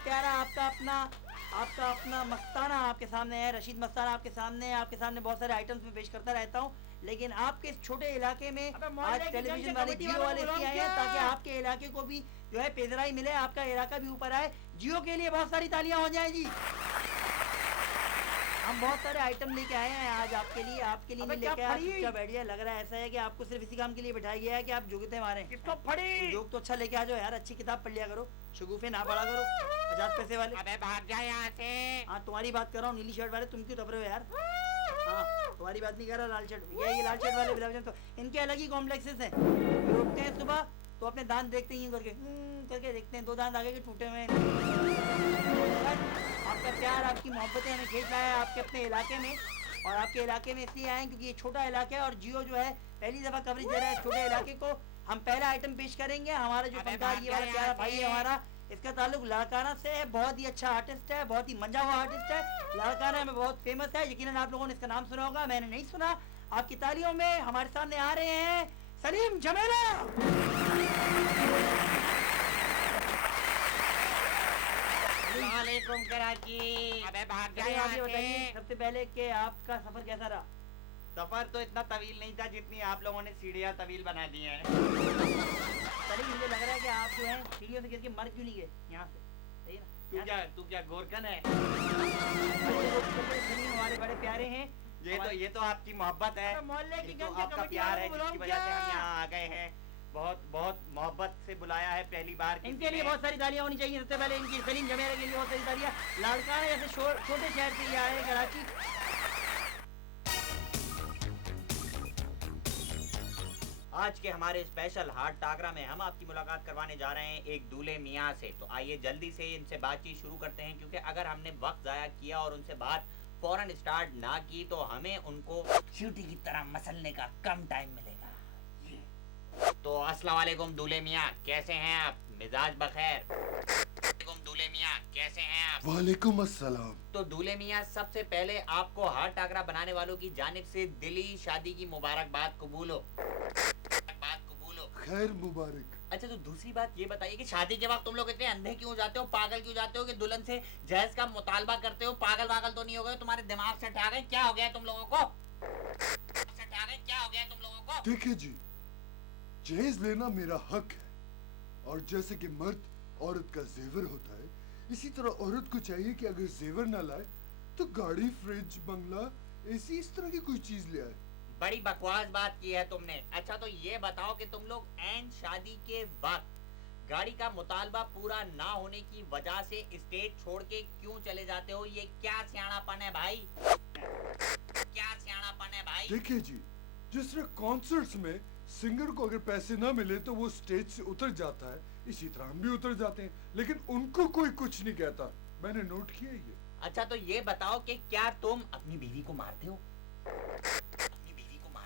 प्यारा आपका अपना मस्ताना आपके सामने है, रशीद मस्ताना आपके सामने है। आपके सामने बहुत सारे आइटम्स में पेश करता रहता हूँ, लेकिन आपके इस छोटे इलाके में आज टेलीविजन वाले जियो वाले इसलिए आए हैं ताकि आपके इलाके को भी जो है पेजराई मिले, आपका इलाका भी ऊपर आए। जियो के लिए बहुत सारी तालियां हो जाए जी। हम बहुत सारे आइटम लेके आए हैं आज आपके लिए नहीं लेके आए। क्या बैठिए, लग रहा है ऐसा है कि आपको सिर्फ इसी काम के लिए बिठाया गया है कि आप जुगते मारे। किसको फड़ी? जोक तो अच्छा लेके आ जाओ यार, अच्छी किताब पढ़ लिया करो, शगुफे ना पढ़ा करो 50 पैसे वाले। अबे भाग जा यहाँ से। हाँ तुम्हारी बात कर रहा हूँ, नीली शर्ट वाले, तुम क्यों दब रहे हो यार? हाँ तुम्हारी बात नहीं कर रहा, लाल शर्ट ये लाल शर्ट वाले बिलावजन तो इनके अलग ही कॉम्प्लेक्सेस हैं। ये उठते हैं सुबह तो अपने दांत देखते ही करके देखते हैं, 2 दांत आगे के टूटे हुए हैं। आपका प्यार आपकी मोहब्बतें हमें खींच लाया है आपके अपने इलाके में, और आपके इलाके में इसलिए आए क्योंकि ये छोटा इलाका है और जियो जो है पहली दफा कवरेज दे रहा है छोटे इलाके को। हम पहला आइटम पेश करेंगे, हमारा जो फनकार ये वाला प्यारा भाई है हमारा, इसका ताल्लुक लाड़काना से है। बहुत ही अच्छा आर्टिस्ट है, बहुत ही मंजा हुआ आर्टिस्ट है, लाड़काना में बहुत फेमस है। यकीनन आप लोगों ने इसका नाम सुना होगा, मैंने नहीं सुना। आपकी तालियों में हमारे सामने आ रहे हैं सलीम जमेला। वालेकुम कराची। अबे भाग जा यहाँ से। बताइए सबसे पहले कि आपका सफर कैसा रहा? सफर तो इतना तवील नहीं था जितनी आप लोगों ने सीढ़ियाँ तवील बना दी हैं। सलीम मुझे लग रहा है कि आप जो है सीढ़ियों से गिर के मर क्यों नहीं गए यहाँ से, सही है ना? तू क्या गोरकन है? सलीम हमारे बड़े प्यारे हैं। ये तो आपकी मोहब्बत है, मोहल्ले की ये तो आपका प्यार है जिसकी वजह से हम यहाँ आ गए हैं। बहुत बहुत मोहब्बत से बुलाया है पहली बार। इनके लिए बहुत सारी तालियां होनी चाहिए। सबसे पहले इनकी सलीम जमेला के लिए बहुत सारी तालियां। लाड़काना जैसे छोटे शहर से ये आए हैं कराची। आज के हमारे स्पेशल हार्ट टाकरा में हम आपकी मुलाकात करवाने जा रहे हैं एक दूल्हे मियाँ से। तो आइए जल्दी से इनसे बातचीत शुरू करते हैं, क्योंकि अगर हमने वक्त जाया किया और उनसे बात फौरन स्टार्ट ना की तो हमें उनको चींटी की तरह मसलने का कम टाइम मिलेगा। तो अस्सलाम वालेकुम दूल्हे मियाँ, कैसे हैं आप? मिजाज बखैर? दूल्हे मियाँ कैसे हैं आप? वालेकुम अस्सलाम। तो दूल्हे मियाँ सबसे पहले आपको हार्ट टाकरा बनाने वालों की जानिब से दिली शादी की मुबारकबाद कबूल हो। खैर मुबारक। अच्छा तो दूसरी बात ये बताइए कि शादी के वक्त तुम लोग इतने अंधे क्यों जाते हो, पागल क्यों जाते हो कि दुल्हन से जहेज का मुतालबा करते हो? पागल वागल तो नहीं हो गए? तुम्हारे दिमाग से ठा गए? क्या हो गया तुम लोगों को? देखिए जी, जहेज लेना मेरा हक है, और जैसे कि मर्द औरत का जेवर होता है, इसी तरह औरत को चाहिए कि अगर जेवर ना लाए तो गाड़ी, फ्रिज, बंगला, एसी, इस तरह की कोई चीज ले आए। बड़ी बकवास बात की है तुमने। अच्छा तो ये बताओ कि तुम लोग ऐन शादी के वक्त गाड़ी का मुतालबा पूरा ना होने की वजह से स्टेज छोड़ के क्यों चले जाते हो? ये क्या सियानापन है भाई? क्या सियानापन है भाई? देखिए जी, जिस तरह कॉन्सर्ट्स में सिंगर को अगर पैसे ना मिले तो वो स्टेज से उतर जाता है, इसी तरह हम भी उतर जाते हैं, लेकिन उनको कोई कुछ नहीं कहता। मैंने नोट किया ये। अच्छा तो ये बताओ कि क्या तुम अपनी बीवी को मारते हो?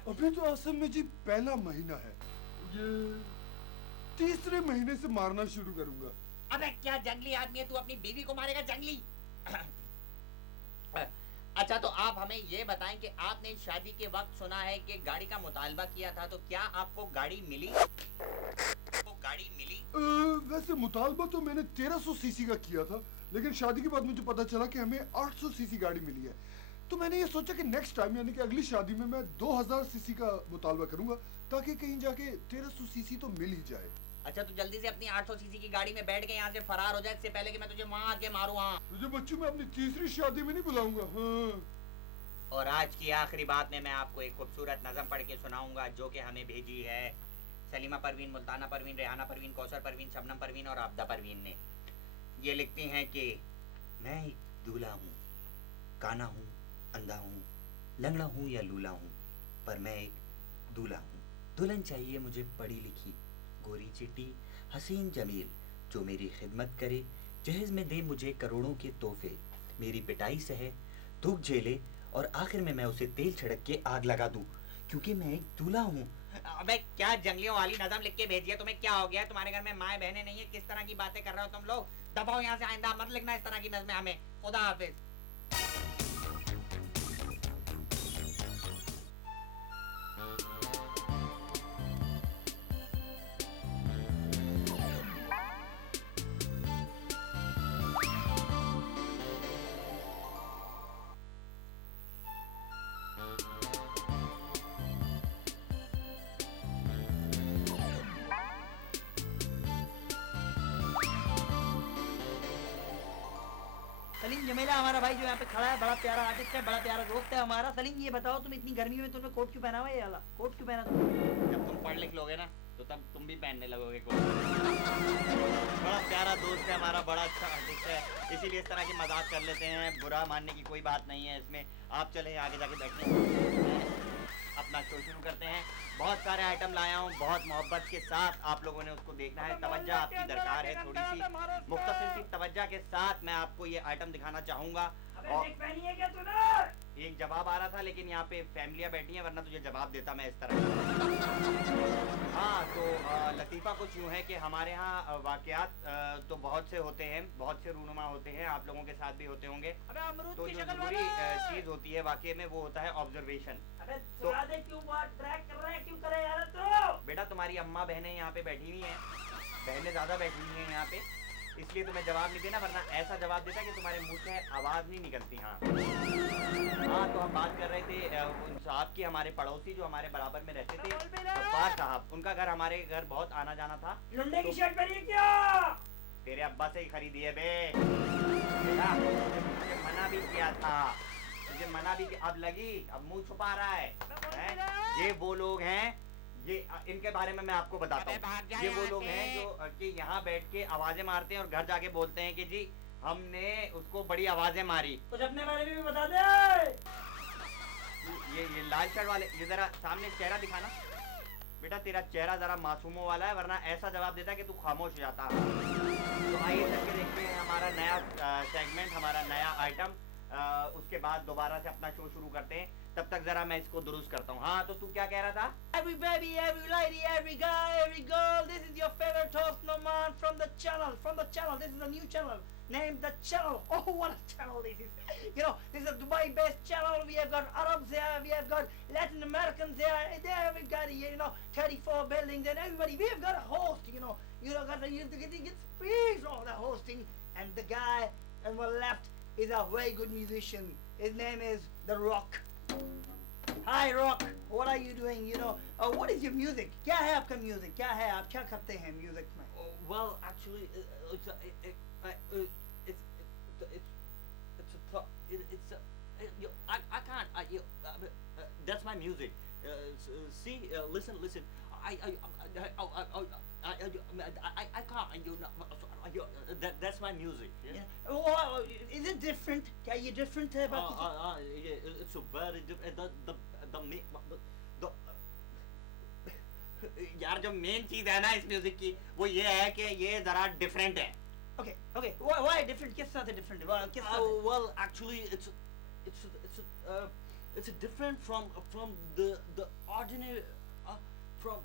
अभी तो असल में जी पहला महीना है, ये तीसरे महीने से मारना शुरू करूंगा। अबे क्या जंगली आदमी है तू, अपनी बीवी को मारेगा जंगली? अच्छा तो आप हमें ये बताएं कि आपने शादी के वक्त सुना है कि गाड़ी का मुतालबा किया था, तो क्या आपको गाड़ी मिली? वैसे मुतालबा तो मैंने 1300 सीसी का किया था, लेकिन शादी के बाद मुझे पता चला कि हमें 800 सीसी गाड़ी मिली है। तो मैंने ये सोचा कि नेक्स्ट टाइम यानी कि अगली शादी में मैं 2000 सीसी का मुतालबा करूंगा, ताकि कहीं जाके 1300 सीसी तो मिल ही जाए। अच्छा तो जल्दी से अपनी 800 सीसी की गाड़ी में बैठ के यहाँ से फरार हो जाए, इससे पहले कि मैं तुझे वहाँ आके मारूं। हाँ तुझे बच्चों मैं अपनी तीसरी शादी में नहीं बुलाऊंगा। हाँ। और आज की आखिरी बात में मैं आपको एक खूबसूरत नज़म पढ़ के सुनाऊंगा, जो कि हमें भेजी है सलीमा परवीन, मुल्ताना परवीन, रेहाना परवीन, कौसर परवीन, शबनम परवीन और आबदा परवीन ने। ये लिखती हैं कि मैं एक दूल्हा हूँ, काना हूँ, अंधा हूँ, लंगड़ा हूँ या लूला हूँ, पर मैं एक दूल्हा हूँ। दुल्हन चाहिए मुझे पढ़ी लिखी, गोरी चिट्टी, हसीन जमील, जो मेरी खिदमत करे, जहेज में दे मुझे करोड़ों के तोहफे, मेरी पिटाई सहे, दुख झेले और आखिर में मैं उसे तेल छिड़क के आग लगा दूं, क्योंकि मैं एक दूल्हा हूँ। अबे क्या जंगलियों वाली नज़म लिख के भेजी है? तुम्हें क्या हो गया? तुम्हारे घर में माए बहनें नहीं है? किस तरह की बातें कर रहे हो तुम लोग? दबाओ यहाँ से, आइंदा मत लिखना इस तरह की नज़में हमें। खुदा हाफिज। सलीम जमेला हमारा भाई जो यहाँ पे खड़ा है, बड़ा प्यारा आर्टिस्ट है, बड़ा प्यारा दोस्त है हमारा। सलीम ये बताओ तुम इतनी गर्मी में तुमने कोट क्यों पहना हुआ है? ये वाला कोट क्यों पहना तुमने? जब तुम पढ़ लिख लोगे ना तो तब तुम भी पहनने लगोगे कोट। बड़ा प्यारा दोस्त है हमारा, बड़ा अच्छा आर्टिस्ट है, इसीलिए इस तरह की मजाक कर लेते हैं। बुरा मानने की कोई बात नहीं है इसमें। आप चले आगे जाके बैठने, अपना शो शुरू करते हैं। बहुत सारे आइटम लाया हूँ, बहुत मोहब्बत के साथ आप लोगों ने उसको देखना है। तवज्जो आपकी दरकार है, थोड़ी सी मुख्तसर सी तवज्जो के साथ मैं आपको ये आइटम दिखाना चाहूँगा। और एक जवाब आ रहा था लेकिन यहाँ पे फैमिलियाँ बैठी हैं, वरना तुझे जवाब देता मैं इस तरह। हाँ तो लतीफ़ा कुछ यूँ है कि हमारे यहाँ वाक़यात तो बहुत से होते हैं, बहुत से रूनुमा होते हैं, आप लोगों के साथ भी होते होंगे। तो जो ज़रूरी चीज़ होती है वाक़ई में वो होता है ऑब्जर्वेशन। तो बेटा तुम्हारी अम्मा बहनें यहाँ पे बैठी हुई हैं, बहनें ज़्यादा बैठी हुई हैं यहाँ पे, इसलिए तुम्हें जवाब नहीं देना, वरना ऐसा जवाब देता कि तुम्हारे मुंह से आवाज़ नहीं निकलती। हाँ हाँ तो हम बात कर रहे थे उन साहब की, हमारे पड़ोसी जो हमारे बराबर में रहते थे, गफ्फार साहब। उनका घर हमारे घर बहुत आना जाना था। लुंडे की शर्ट पहनी है क्या? तेरे अब्बा से ही खरीदी है बे। बेटा मुझे मना भी किया था, मुझे मना भी किया, अब लगी, अब मुंह छुपा रहा है। ये वो लोग हैं, ये इनके बारे में मैं आपको बताता हूँ। ये वो लोग हैं जो कि यहाँ बैठ के आवाजें मारते हैं और घर जाके बोलते हैं कि जी हमने उसको बड़ी आवाजें मारी। कुछ अपने बारे में भी बता दे। ये लाल शर्ट वाले, ये जरा सामने चेहरा दिखाना बेटा, तेरा चेहरा जरा मासूमों वाला है, वरना ऐसा जवाब देता कि तू खामोश हो जाता। तो आइए चल के देखते हैं हमारा नया सेगमेंट, हमारा नया आइटम। उसके बाद दोबारा से अपना शो शुरू करते हैं, तब तक जरा मैं इसको दुरुस्त करता हूँ। हाँ तो तू क्या कह रहा था? Every baby, every lady, every guy, every girl, this is your favorite host Noman from the channel, this is a new channel named The Channel. Oh, what a channel this is. You know, this is a Dubai-based channel. We have got Arabs here, we have got Latin Americans here, we've got, you know, 34 buildings and everybody. We have got a host, you know, he gets free from the hosting. And the guy on my left is a very good musician. His name is The Rock. Hi Rock, what are you doing? You know, what is your music? क्या है आपका music? क्या है, आप क्या करते हैं music में? Well, actually, I can't. That's my music. See, listen. I can't. That's my music. Yeah. Oh, is it different? क्या ये different है बाकी? It's a very different. यार जो मेन चीज है ना इस म्यूजिक की वो ये है कि ये जरा डिफरेंट है। Okay. Why different? किस तरह से different है? किस तरह से? Well, actually, it's different from the ordinary from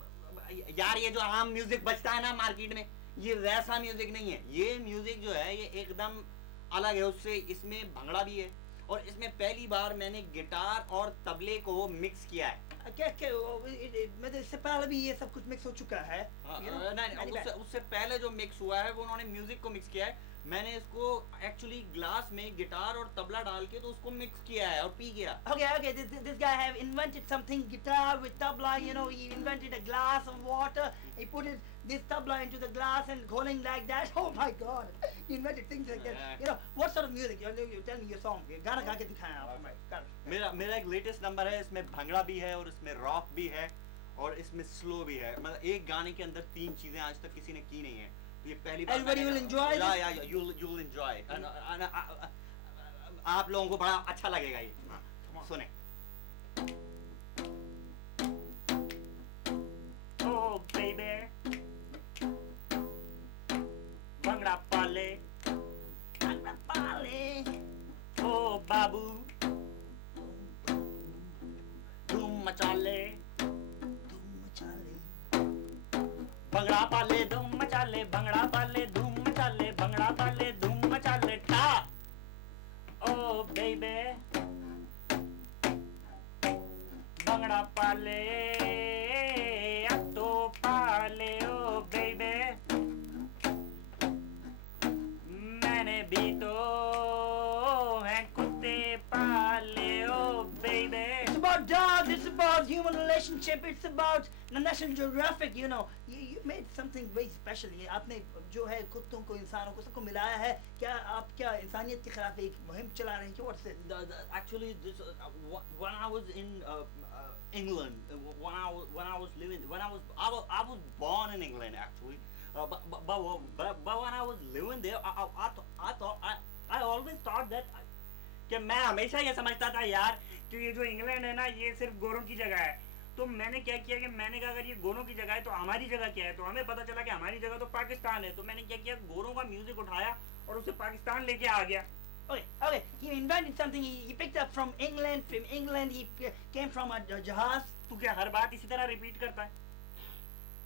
यार ये जो आम म्यूजिक बजता है ना मार्केट में, ये वैसा म्यूजिक नहीं है। ये म्यूजिक जो है ये एकदम अलग है उससे। इसमें भंगड़ा भी है और इसमें पहली बार मैंने गिटार और तबले को मिक्स किया है। क्या मतलब इससे पहले भी ये सब कुछ मिक्स हो चुका है? नहीं, उससे पहले जो मिक्स हुआ है वो उन्होंने म्यूजिक को मिक्स किया है। मैंने इसको एक्चुअली ग्लास में गिटार और तबला डाल के तो उसको मिक्स किया है और पी गया। Okay, this guy have invented something, guitar with tabla, you know, he invented a glass of water, he put this tabla into the glass and going like that. Oh my God, he invented things like that. You know, what sort of music? You tell me your song. गाना गा के दिखाएं आप। मेरा एक latest number है, इसमें भंगड़ा भी है और इसमें रॉक भी है और इसमें स्लो भी है। मतलब एक गाने के अंदर 3 चीजें आज तक किसी ने की नहीं है। ये पहली बार Everybody will enjoy this? Yeah, you'll enjoy it. आप लोगों को बड़ा अच्छा लगेगा ये। सुने। Oh baby, भंगड़ा पाले, oh बाबू, धूम मचा ले, भंगड़ा पाले धूम मचा ले, भंगड़ा पाले धूम मचा ले, भंगड़ा पाले धूम मचा ले ठा। ओ बेबी भंगड़ा पाले अब तो पाले। ओ बेबी मैंने भी तो है कुत्ते पाले। ओ baby It's about dogs, it's about human relationship. It's about the National Geographic, you know. You made something very special. ये आपने जो है कुत्तों को, इंसानों को, सबको मिलाया है. क्या आप क्या इंसानियत के खिलाफ एक मुहिम चला रहे हैं? क्या what's it? Actually, this when I was in England, when I was living, I was born in England actually. But when I was living there, I always thought that कि मैं हमेशा ये समझता था यार कि ये जो इंग्लैंड है ना ये सिर्फ गोरों की जगह है. तो मैंने क्या किया कि मैंने कहा अगर ये गोरों की जगह है तो हमारी जगह क्या है. तो हमें पता चला कि हमारी जगह तो पाकिस्तान है. तो मैंने क्या किया, गोरों का म्यूजिक उठाया और उसे पाकिस्तान लेके आ गया. Okay. He invented something. He picked up from England. From England, he came from a jahaz. तू क्या हर बात इसी तरह रिपीट करता है?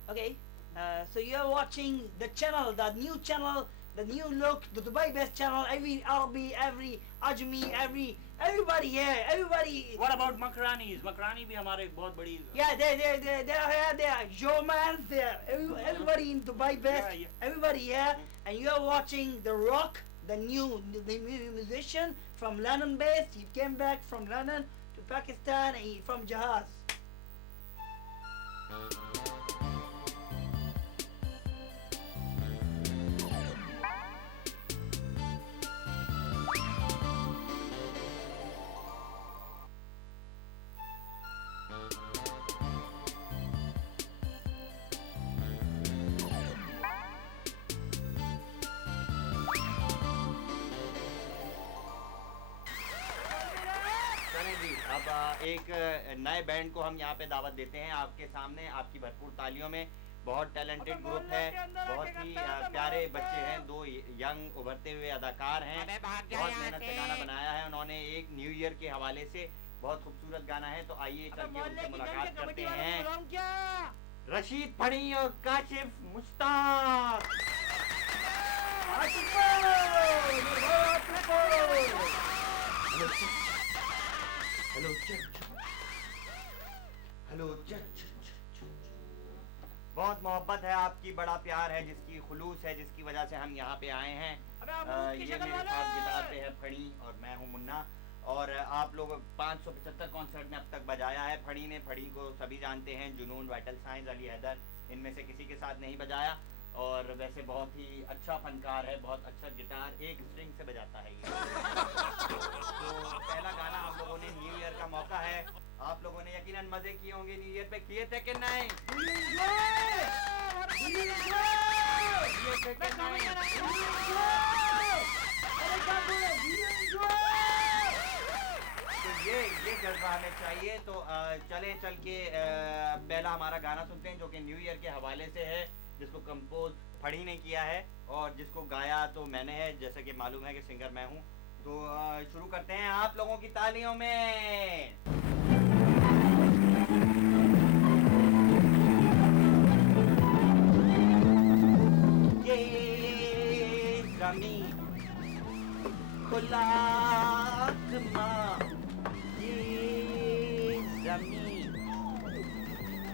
Okay. So you're watching the channel, the new channel, the new look, the Dubai Best channel. Every Arabi, every Ajmi, everybody here, everybody. What about Makranis? Makrani भी हमारे बहुत बड़ी. Yeah, they're showmans. Everybody in Dubai Best. Yeah. Everybody here, and you're watching The Rock, the new musician from London based. He came back from London to Pakistan, and he from Jahaz. चलें जी, अब एक नए band को हम यहाँ पे दावत देते हैं आपके सामने, आपकी भरपूर तालियों में. बहुत टैलेंटेड ग्रुप है, बहुत ही प्यारे बच्चे हैं, दो यंग उभरते हुए अदाकार हैं. बहुत मेहनत से गाना बनाया है उन्होंने एक न्यू ईयर के हवाले से. बहुत खूबसूरत गाना है. तो आइए चल के उनसे मुलाकात करते हैं. रशीद फणी और काशिफ मुश्ताक. Hello hello. बहुत मोहब्बत है आपकी, बड़ा प्यार है, जिसकी खुलूस है, जिसकी वजह से हम यहाँ पे आए हैं. ये मेरे साथ गिटार पे है फणी और मैं हूँ मुन्ना. और आप लोग 575 कॉन्सर्ट में अब तक बजाया है फणी ने. फणी को सभी जानते हैं, जुनून, वाइटल साइंस, अली हैदर, इनमें से किसी के साथ नहीं बजाया. और वैसे बहुत ही अच्छा फनकार है, बहुत अच्छा गिटार एक स्ट्रिंग से बजाता है ये. तो पहला गाना हम लोगों ने न्यू ईयर का मौका है, आप लोगों ने यकीनन मजे किए होंगे. न्यू ईयर पे किए थे कि नहीं? तो ये जज्बा हमें चाहिए. तो चलें चल के पहला हमारा गाना सुनते हैं जो कि न्यू ईयर के हवाले से है, जिसको कंपोज फड़ी ने किया है और जिसको गाया तो मैंने है, जैसे कि मालूम है कि सिंगर मैं हूँ. तो शुरू करते हैं आप लोगों की तालियों में. ये ज़मीन खुला आसमां, ये ज़मीन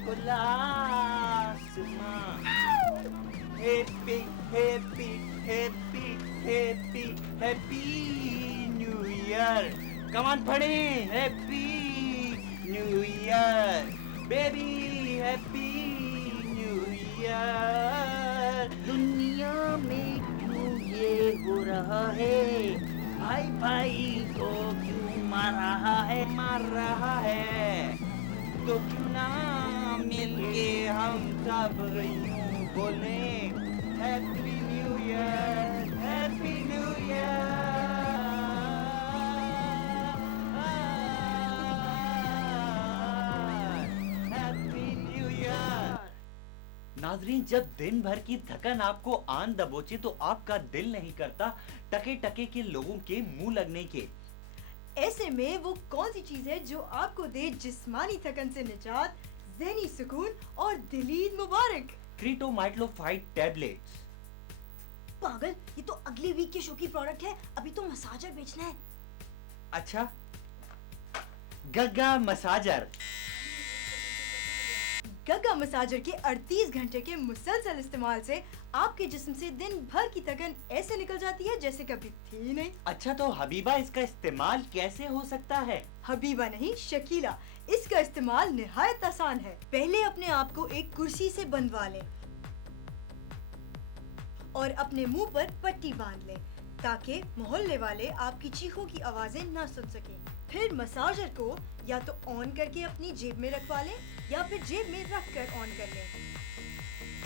खुला आसमां. Happy, happy, happy, happy, happy New Year. Come on, Phani. Happy New Year. Baby, happy New Year. दुनिया में क्यों ये हो रहा है? भाई भाई को क्यों मार रहा है? तो क्यों ना मिलके हम सब यूं बोले happy new year, happy new year, happy new year. नाजरीन, जब दिन भर की थकन आपको आन दबोचे तो आपका दिल नहीं करता टके टके के लोगों के मुंह लगने के. ऐसे में वो कौन सी चीज है जो आपको दे जिस्मानी थकन से निजात, ज़हनी सुकून और दिलीद मुबारक? क्रीटोमाइक्लोफाइड टैबलेट्स. पागल, ये तो अगले वीक के शो की प्रोडक्ट है, अभी तो मसाजर बेचना है. अच्छा, गग्गा मसाजर. गग्गा मसाजर के 38 घंटे के मुसलसल इस्तेमाल से आपके जिस्म से दिन भर की थकन ऐसे निकल जाती है जैसे कभी थी ही नहीं। अच्छा, तो हबीबा इसका इस्तेमाल कैसे हो सकता है? हबीबा नहीं, शकीला। इसका इस्तेमाल निहायत आसान है। पहले अपने आप को एक कुर्सी से बंधवा लें और अपने मुंह पर पट्टी बांध लें ताकि मोहल्ले वाले आपकी चीखों की आवाजें ना सुन सकें। फिर मसाजर को या तो ऑन करके अपनी जेब में रखवा लें या फिर जेब में रख कर ऑन कर लें।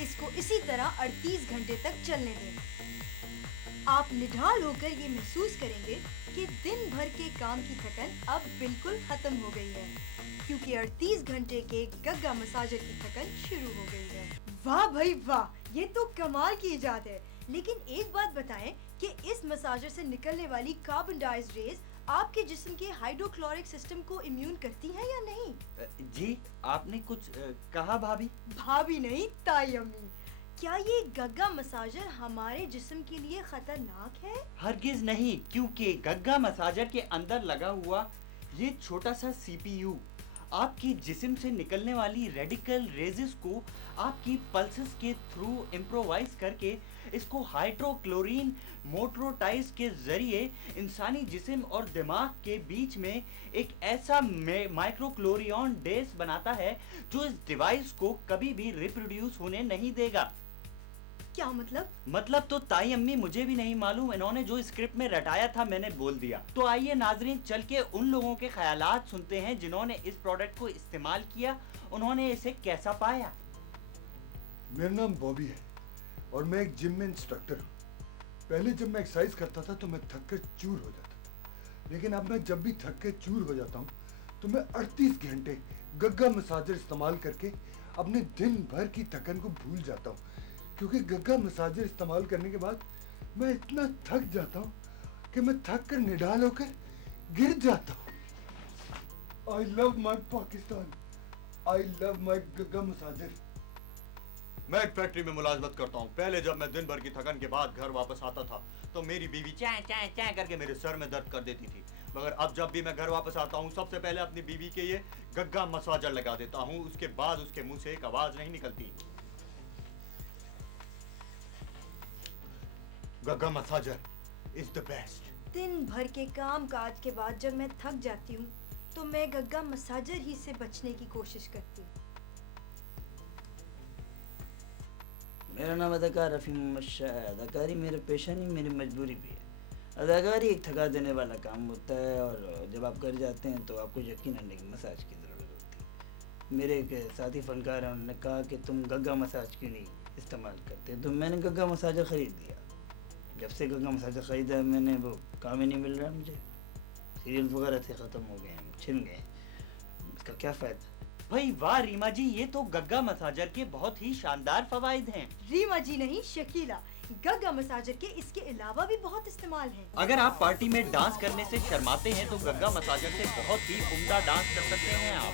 इसको इसी तरह 38 घंटे तक चलने दें। आप निढाल होकर ये महसूस करेंगे कि दिन भर के काम की थकन अब बिल्कुल खत्म हो गई है, क्योंकि 38 घंटे के गग्गा मसाजर की थकन शुरू हो गई है। वाह भाई वाह, ये तो कमाल की इजाद है। लेकिन एक बात बताएं कि इस मसाजर से निकलने वाली कार्बन डाइऑक्साइड रेज आपके जिस्म के हाइड्रोक्लोरिक सिस्टम को इम्यून करती हैं या नहीं? जी, आपने कुछ कहा भाभी? भाभी नहीं, ताई अम्मी। क्या ये गग्गा मसाजर हमारे जिस्म के लिए खतरनाक है? हरगिज नहीं, क्योंकि गग्गा मसाजर के अंदर लगा हुआ ये छोटा सा CPU आपके जिस्म से निकलने वाली रेडिकल रेजेस को आपकी पल्सेस के थ्रू इम्प्रोवाइज करके इसको हाइड्रोक्लोरीन मोटरोटाइज के जरिए इंसानी जिस्म और दिमाग के बीच में एक ऐसा माइक्रोक्लोरियन डेस बनाता है जो इस डिवाइस को कभी भी रिप्रोड्यूस होने नहीं देगा। क्या मतलब? मतलब तो ताई अम्मी मुझे भी नहीं मालूम, इन्होंने जो स्क्रिप्ट में रटाया था मैंने बोल दिया। तो आइए नाजरीन, चल के उन लोगों के ख्यालात सुनते हैं जिन्होंने इस प्रोडक्ट को इस्तेमाल किया, उन्होंने इसे कैसा पाया। मेरा नाम बॉबी है और मैं एक जिम में इंस्ट्रक्टर हूँ। पहले जब मैं एक्सरसाइज करता था तो मैं थक कर चूर हो जाता था, लेकिन अब मैं जब भी थक के चूर हो जाता हूँ तो मैं 38 घंटे गग्गा मसाजर इस्तेमाल करके अपने दिन भर की थकन को भूल जाता हूँ, क्योंकि गग्गा मसाजर इस्तेमाल करने के बाद मैं इतना थक जाता हूँ कि मैं थक कर निढाल होकर गिर जाता हूँ। I love my Pakistan, I love my गग्गा मसाजर। मैं एक फैक्ट्री में मुलाजमत करता हूँ। पहले जब मैं दिन भर की थकन के बाद घर वापस आता था तो मेरी बीवी चाय चाय चाय करके मेरे सर में दर्द कर देती थी, मगर अब जब भी मैं घर वापस आता हूँ सबसे पहले अपनी बीवी के ये गग्गा मसाजर लगा देता हूँ, उसके बाद उसके मुंह से एक आवाज नहीं निकलती। गग्गा मसाजर इज द बेस्ट। दिन भर के काम काज के बाद जब मैं थक जाती हूँ तो मैं गग्गा मसाजर ही से बचने की कोशिश करती हूँ। मेरा नाम अदाकार रफ़ी मोहम्मद शाह है। अदाकारी मेरा पेशा नहीं, मेरी मजबूरी भी है। अदाकारी एक थका देने वाला काम होता है और जब आप घर जाते हैं तो आपको यकीनन एक मसाज की ज़रूरत होती है। मेरे एक साथी फनकार हैं, उन्होंने कहा कि तुम गग्गा मसाज क्यों नहीं इस्तेमाल करते, तो मैंने गग्गा मसाजर ख़रीद लिया। जब से गग्गा मसाजर ख़रीदा है मैंने, वो काम ही नहीं मिल रहा मुझे, सीरियल वगैरह थे ख़त्म हो गए हैं, छिन गए, इसका क्या फ़ायदा। भाई वाह रीमा जी, ये तो गग्गा मसाजर के बहुत ही शानदार फवाइद हैं। रीमा जी नहीं, शकीला। गग्गा मसाजर के इसके अलावा भी बहुत इस्तेमाल हैं। अगर आप पार्टी में डांस करने से शर्माते हैं तो गग्गा मसाजर से बहुत ही उम्दा डांस कर सकते हैं आप।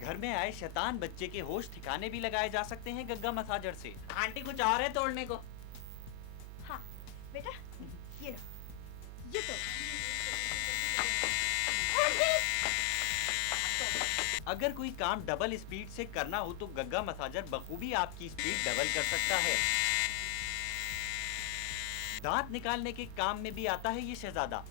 घर में आए शैतान बच्चे के होश ठिकाने भी लगाए जा सकते हैं गग्गा मसाजर से। आंटी कुछ और है तोड़ने को? हाँ बेटा, ये लो, ये तो। अगर कोई काम डबल स्पीड से करना हो तो गग्गा मसाजर बखूबी आपकी स्पीड डबल कर सकता है। दांत निकालने के काम में भी आता है ये शहजादा।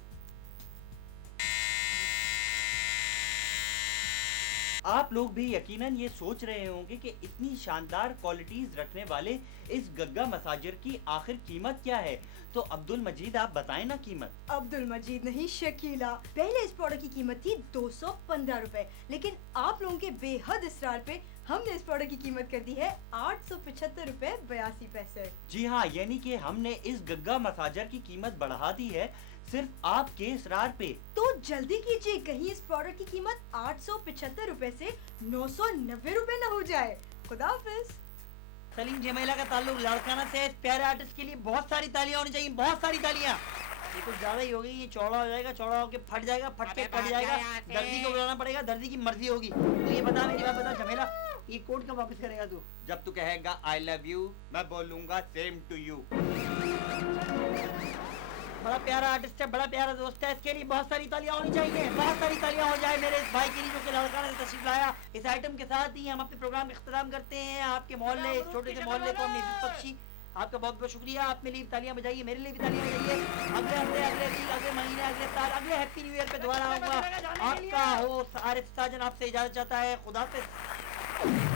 आप लोग भी यकीनन ये सोच रहे होंगे कि इतनी शानदार क्वालिटीज रखने वाले इस गग्गा मसाजर की आखिर कीमत क्या है, तो अब्दुल मजीद आप बताएं ना कीमत। अब्दुल मजीद नहीं, शकीला। पहले इस प्रोडक्ट की कीमत थी 215 रुपए, लेकिन आप लोगों के बेहद इसरार पे हमने इस प्रोडक्ट की कीमत कर दी है 875 रुपए 82 पैसे। जी हाँ, यानी कि हमने इस गग्गा मसाजर की कीमत बढ़ा दी है सिर्फ आपके इसरार पे। तो जल्दी कीजिए, कहीं इस प्रोडक्ट की कीमत 875 रुपए से 990 रुपए न हो जाए। खुदा हाफिज। सलीम जमेला का ताल्लुक लड़काना से है। इस प्यारे आर्टिस्ट के लिए बहुत सारी तालियां होनी चाहिए, बहुत सारी तालियां। ये कुछ ज्यादा ही हो गई, ये चौड़ा हो जाएगा, चौड़ा होके फट जाएगा, फट के कट जाएगा, दर्जी को बुलाना पड़ेगा, दर्जी की मर्जी होगी। तो ये बता, मेरी बात बता जमेला, ये कोट कब वापस करेगा तू? जब तू कहेगा आई लव यू मैं बोलूंगा सेम टू यू। बड़ा प्यारा आर्टिस्ट है, बड़ा प्यारा दोस्त है, इसके लिए बहुत सारी तालियां होनी चाहिए, बहुत सारी तालियां हो जाए मेरे इस भाई के लिए जो कि लड़काना से तशरीफ लाया। इस आइटम के साथ ही हम अपने प्रोग्राम का इख्तिताम करते हैं। आपके मोहल्ले, इस छोटे से मोहल्ले को हमने इज्जत बख्शी, आपका बहुत बहुत शुक्रिया। आप मेरे लिए तालियां बजाइए, मेरे लिए भी तालियां बजाइए। अगले हफ्ते, अगले वीक, अगले महीने, अगले साल, अगले हैप्पी न्यू ईयर पे दोबारा आऊंगा। आपका होस्ट आरिफ साजन आपसे इजाजत चाहता है। खुदा हाफिज़।